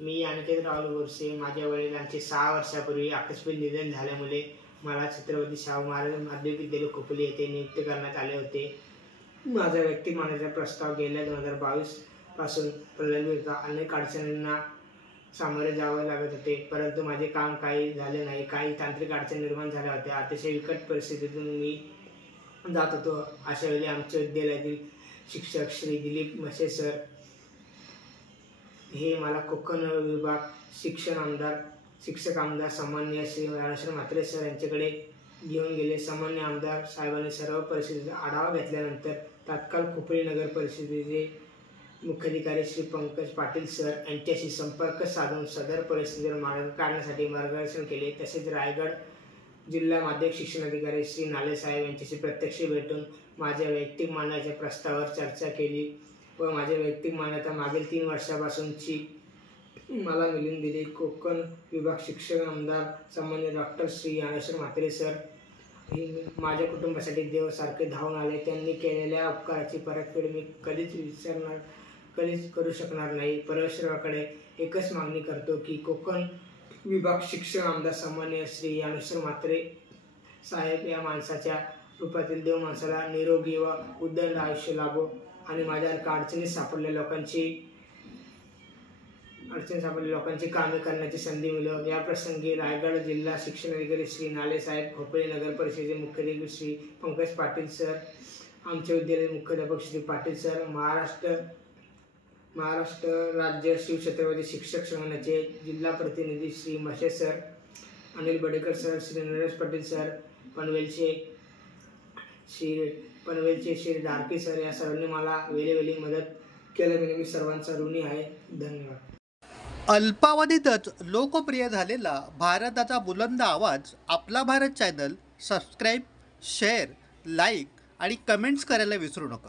मी अनिकेत राहुल बोरसे. माझ्या वडिलांचे 6 वर्षापूर्वी आकस्मिक निधन झाल्यामुळे मला छत्रपती शाहू महाराज माध्यमिक विद्यालय खोपोली येथे नियुक्त करण्यात आले होते. माझा वैयक्तिक मानाचा प्रस्ताव गेल्या 2022 पासून प्रलंबित होता. अनेक अडचणींना सामोरे जावे लागत होते, परंतु माझे काम काही झाले नाही. काही तांत्रिक अडचणी निर्माण झाल्या होत्या. अतिशय बिकट परिस्थितीतून मी जात होतो. अशा वेळी आमच्या विद्यालयातील शिक्षक श्री दिलीप म्हसे सर हे मला कोकण विभाग शिक्षक आमदार सन्माननीय श्री रामेश्वर म्हात्रे सर यांच्याकडे घेऊन गेले. सन्माननीय आमदार साहेबांनी सर्व परिस्थितीचा आढावा घेतल्यानंतर तात्काळ खोपोली नगर परिषदेचे मुख्याधिकारी श्री पंकज पाटील सर यांच्याशी संपर्क साधून सदर परिस्थितीवर मार्ग काढण्यासाठी मार्गदर्शन केले. तसेच रायगड जिल्हा माध्यमिक शिक्षण अधिकारी श्री नाले साहेब यांच्याशी प्रत्यक्ष भेटून माझ्या वैयक्तिक मान्यतेच्या प्रस्तावावर चर्चा केली व माझ्या वैयक्तिक मान्यता मागील 3 वर्षापासूनची मला मिळवून दिली. कोकण विभाग शिक्षक आमदार सन्माननीय डॉक्टर श्री रामेश्वर म्हात्रे सर हे माझ्या कुटुंबासाठी देवासारखे धावून आले. त्यांनी केलेल्या उपकाराची परतफेड मी कधीच करू शकणार नाही. परमेश्वराकडे एकच मागणी करतो की कोकण विभाग शिक्षक आमदार सन्माननीय श्री रामेश्वर म्हात्रे साहेब या माणसाच्या रूपातील देव माणसाला निरोगी व उदंड आयुष्य लाभो आणि माझ्या अडचणीत सापडलेल्या लोकांची कामे करण्याची संधी मिळो. या प्रसंगी रायगड जिल्हा शिक्षण अधिकारी श्री नाले साहेब, खोपोली नगर परिषदेचे मुख्याधिकारी श्री पंकज पाटील सर, आमचे विद्यालयाचे मुख्याध्यापक श्री पाटील सर, महाराष्ट्र राज्य शिवछत्रपती शिक्षक संघटनेचे जिल्हा प्रतिनिधी Shri Mhase sir, Anil Badekar sir, Shri Naresh Patil sir, पनवेलचे श्री डार्की सर या सर्वांनी मला वेळोवेळी मदत केल्यामुळे मी सर्वांचा ऋणी आहे. धन्यवाद. अल्पावधीतच लोकप्रिय झालेला भारताचा बुलंद आवाज आपला Bharat channel subscribe, share, like आणि कमेंट्स करायला विसरू नका.